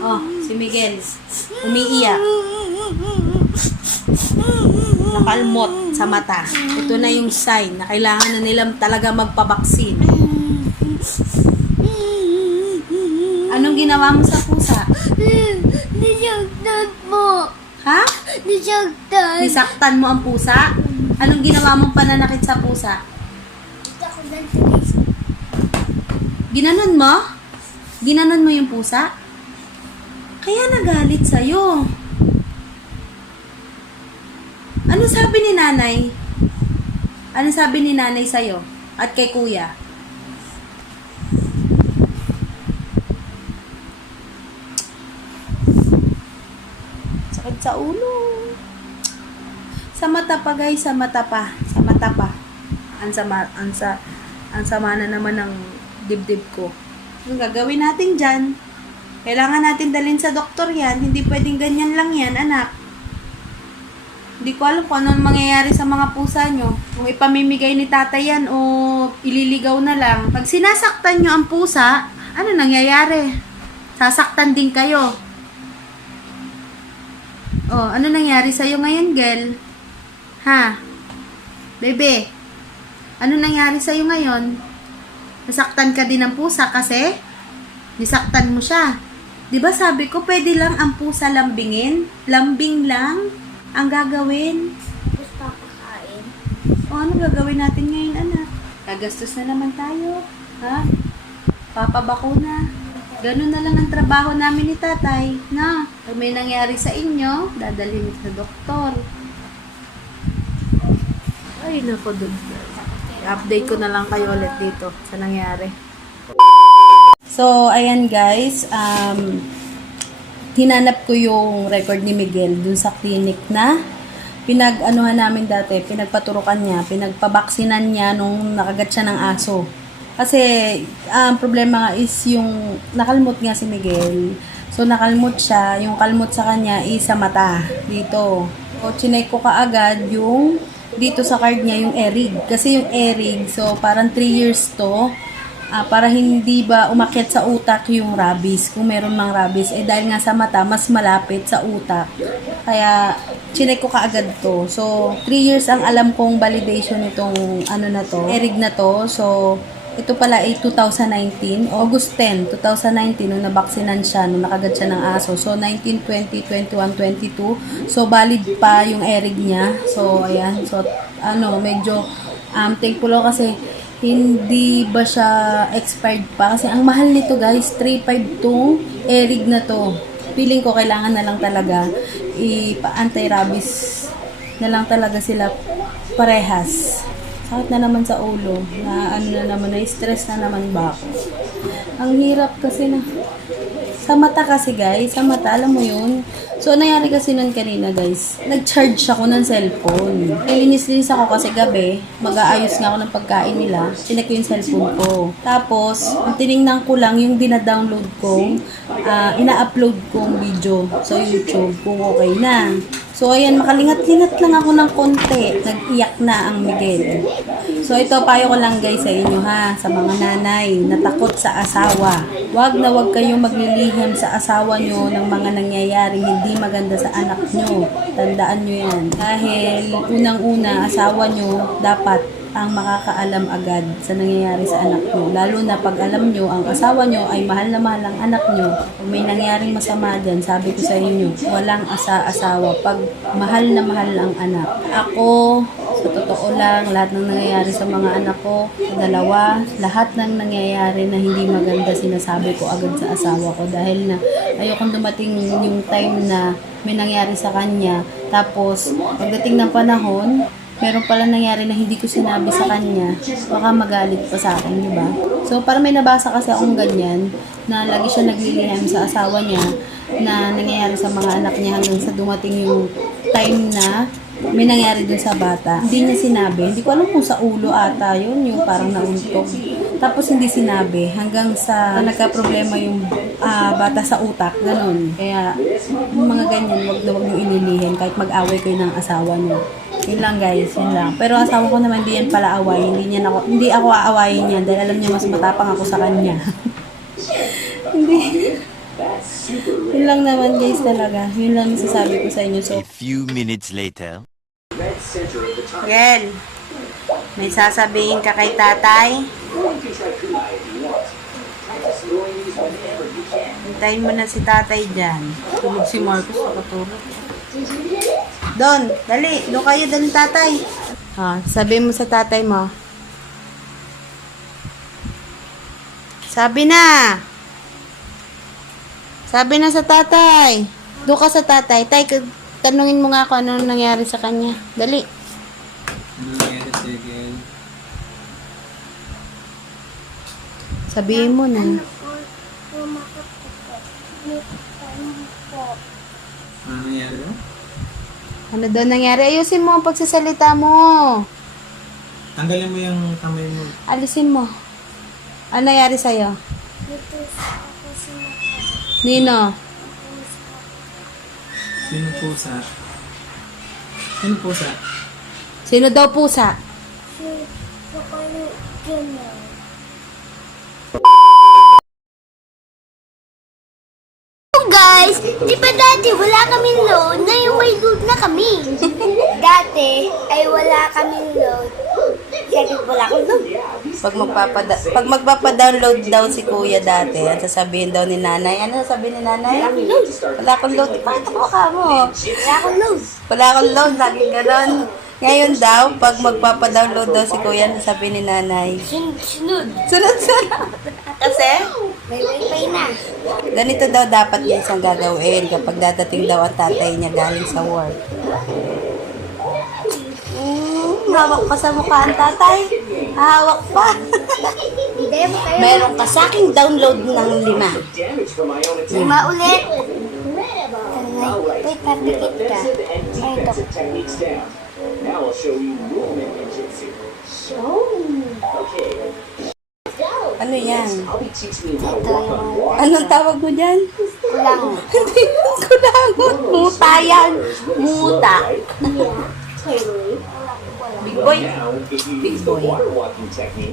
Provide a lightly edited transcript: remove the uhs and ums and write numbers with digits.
Oh, si Miguel. Umiiyak. Nakalmot sa mata. Ito na yung sign na kailangan na nilang talaga magpabaksin. Anong ginawa mo sa pusa? Nisaktan mo. Ha? Nisaktan. Nisaktan mo ang pusa? Anong ginawa mong pananakit sa pusa? Ginanon mo? Ginanon mo yung pusa? Kaya nagalit sa'yo. Ano sabi ni nanay? Ano sabi ni nanay sa'yo? At kay kuya? Sakit sa ulo. Sa mata pa guys, sa mata pa. Sa mata pa. Ang sama na naman ng dibdib ko. Ang gagawin natin dyan? Kailangan natin dalhin sa doktor yan. Hindi pwedeng ganyan lang yan, anak. Hindi ko alam kung anong mangyayari sa mga pusa nyo. Kung ipamimigay ni tatay yan o ililigaw na lang. Pag sinasaktan nyo ang pusa, ano nangyayari? Sasaktan din kayo. Oh, ano nangyari sa'yo ngayon, girl? Ha? Bebe, ano nangyari sa'yo ngayon? Nasaktan ka din ng pusa kasi nisaktan mo siya. 'Di ba sabi ko pwede lang ang pusa lambingin? Lambing lang ang gagawin. Gusto kakain. O ano gagawin natin ngayon, anak? Gagastos na naman tayo. Ha? Papabakuna. Ganun na lang ang trabaho namin ni tatay. Na, pag may nangyari sa inyo, dadalhin sa doktor. Ay, nako dun. I-update ko na lang kayo ulit dito sa nangyari. So, ayan guys. Hinanap ko yung record ni Miguel dun sa clinic na pinag-anuhan namin dati, pinagpaturukan niya, pinagpabaksinan niya nung nakagat siya ng aso. Kasi, ang problema nga is yung nakalmot nga si Miguel. So, nakalmot siya. Yung kalmot sa kanya is sa mata. Dito. So, chinek ko kaagad yung dito sa card niya yung erig. Kasi yung erig, so parang 3 years to. Para hindi ba umakyat sa utak yung rabies. Kung meron mang rabies. Eh dahil nga sa mata, mas malapit sa utak. Kaya, chinek ko kaagad to. So, 3 years ang alam kong validation nitong ano na to, erig na to. So, ito pala ay 2019, August 10, 2019, nung nabaksinan siya, nung nakagat siya ng aso. So, 19, 20, 21, 22. So, valid pa yung erig niya. So, ayan. So, medyo thankful ako kasi hindi ba siya expired pa. Kasi ang mahal nito guys, 3.5 tong erig na to. Feeling ko kailangan na lang talaga ipa-anti-rabies na lang talaga sila parehas. Sakit na naman sa ulo. Na stress na naman ba ako. Ang hirap kasi na sa mata kasi guys, sa mata, alam mo yun. So, nangyari kasi nun kanina guys, nag-charge ako ng cellphone. Nilinis-linis ako kasi gabi, mag-aayos nga ako ng pagkain nila. Chinek ko yung cellphone ko. Tapos, tinignan ko lang yung dina-download kong, ina-upload kong video sa YouTube kung okay na. So, ayan, makalingat-lingat lang ako ng konti. Nag-iyak na ang Miguel. So, ito, payo ko lang guys sa inyo ha, sa mga nanay na takot sa asawa. Wag na wag kayong maglilihim sa asawa nyo ng mga nangyayaring hindi maganda sa anak nyo. Tandaan nyo yan. Dahil unang-una, asawa nyo dapat ang makakaalam agad sa nangyayari sa anak nyo. Lalo na pag alam nyo, ang asawa nyo ay mahal na mahal ang anak nyo. Kung may nangyaring masama dyan, sabi ko sa inyo, walang asa-asawa. Pag mahal na mahal ang anak. Ako, sa totoo lang, lahat ng nangyayari sa mga anak ko, sa dalawa, lahat ng nangyayari na hindi maganda sinasabi ko agad sa asawa ko. Dahil na ayokong dumating yung time na may nangyari sa kanya. Tapos, pagdating ng panahon, meron pala nangyari na hindi ko sinabi sa kanya, baka magalit pa sa akin, di ba? So, parang may nabasa kasi akong ganyan, na lagi siya naglilihim sa asawa niya, na nangyayari sa mga anak niya hanggang sa dumating yung time na may nangyari dun sa bata. Hindi niya sinabi. Hindi ko alam kung sa ulo ata yun, yung parang nauntog. Tapos hindi sinabi hanggang sa nagka-problema yung bata sa utak, ganun. Kaya, yung mga ganyan, wag na wag nyo inilihim kahit mag-away kayo ng asawa nyo. Yun lang guys, yun lang. Pero asawa ko naman hindi yan pala awayin. Hindi ako aawayin yan dahil alam niya mas matapang ako sa kanya. Hindi. Yun lang naman guys talaga. Yun lang nasasabi ko sa inyo. So, A few minutes later. Gel, may sasabihin ka kay tatay? Hintayin mo na si tatay dyan. Tulog si Marcos sa katulog. Don, dali. Doon kayo dali tatay. Sabihin mo sa tatay mo. Sabi na. Sabi na sa tatay. Doon ka sa tatay. Tay, tanungin mo nga kung ano nangyari sa kanya. Dali. Ano nangyari sa Gel? Sabihin mo na. Ano nangyari ba? Ano daw nangyari? Ayusin mo ang pagsasalita mo. Tanggalin mo yung kamay mo. Alisin mo. Ano nangyari sa'yo? Nino? Sino pusa? Sino pusa? Sino daw pusa? Guys, di ba dati wala kaming load? Ngayon may load na kami. Dati ay wala kaming load. Kasi wala akong load. Pag magpapa-download daw si kuya dati, ang sasabihin daw ni nanay, ano sasabihin ni nanay? Wala akong load. Bakit ako ka mo? Wala akong load. Wala akong load, laging ganon. Ngayon daw, pag magpapa-download daw si kuya, ang sasabihin ni nanay, Sunod. sunod-sunod. Kasi, May wifi na. ganito daw dapat guys ang gagawin kapag dadating daw ang tatay niya galing sa work. Hawak pa sa mukha ang tatay. Hawak pa. Hindi mo kayo. Meron ka sa aking download ng 5. Lima ulit. Wait, papikit ka. Ay, ito. Now I'll show you movement ninjutsu. Ano yan? I'll be teaching you how to walk on water. Anong tawag mo dyan? Kulang. Hindi mo kulangot. Muta yan. Muta. Big boy. Now, if you Big use the boy. water walking technique,